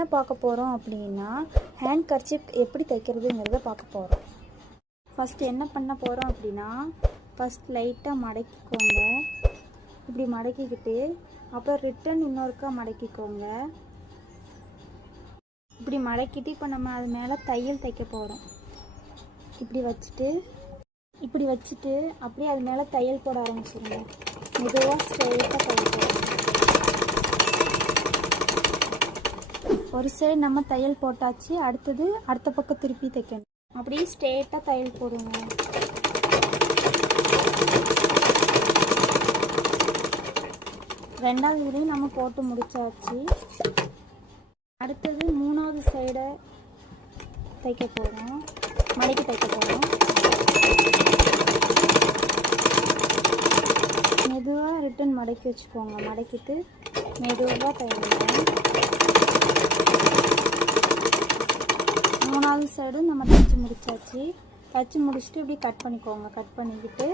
என்ன பார்க்க போகிறோம் அப்படின்னா ஹேண்ட் கர்ச்சீப் எப்படி தைக்கிறதுங்கிறத பார்க்க போகிறோம். ஃபஸ்ட்டு என்ன பண்ண போகிறோம் அப்படின்னா, ஃபஸ்ட் லைட்டாக மடக்கிக்கோங்க. இப்படி மடக்கிக்கிட்டு அப்புறம் ரிட்டன் இன்னொருக்கா மடக்கிக்கோங்க. இப்படி மடக்கிட்டு இப்போ நம்ம அது மேலே தையல் தைக்க போகிறோம். இப்படி வச்சுட்டு அப்படியே அது மேலே தையல் போட ஆரம்பிச்சிருங்க. மெதுவாக ஸ்ட்ரெயிட்டாக தையல் போடணும். ஒரு சைடு நம்ம தையல் போட்டாச்சு, அடுத்தது அடுத்த பக்கம் திருப்பி தைக்கணும். அப்படியே ஸ்ட்ரெயிட்டாக தையல் போடுங்க. ரெண்டாவது இதையும் நம்ம போட்டு முடிச்சாச்சு. அடுத்தது மூணாவது சைடை தைக்க போகிறோம், மடக்கி தைக்க போகிறோம். மெதுவாக ரிட்டன் மடக்கி வச்சுக்கோங்க. மடக்கிட்டு மெதுவாக தையலுங்க. மூணாவது சைடும் நம்ம தைச்சி முடிச்சாச்சு. தைச்சி முடிச்சுட்டு இப்படி கட் பண்ணிக்கோங்க. கட் பண்ணிக்கிட்டு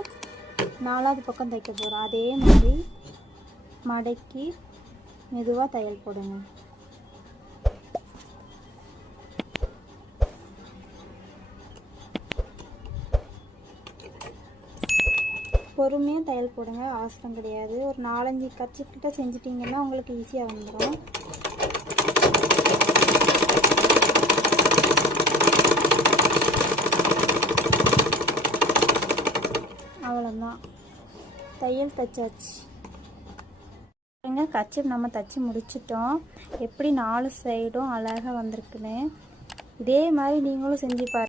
நாலாவது பக்கம் தைக்க போகிறோம். அதே மாதிரி மடக்கி மெதுவாக தையல் போடுங்க. பொறுமையாக தையல் போடுங்க, அவசரம் கிடையாது. ஒரு 4-5 கர்ச்சீப்கிட்ட செஞ்சிட்டிங்கன்னா உங்களுக்கு ஈஸியாக வந்துடும். அவ்வளோதான், தையல் தைச்சாச்சு. கர்ச்சீப் நம்ம தைச்சி முடிச்சிட்டோம். எப்படி 4 சைடும் அழகாக வந்திருக்குன்னு இதே மாதிரி நீங்களும் செஞ்சு பாருங்க.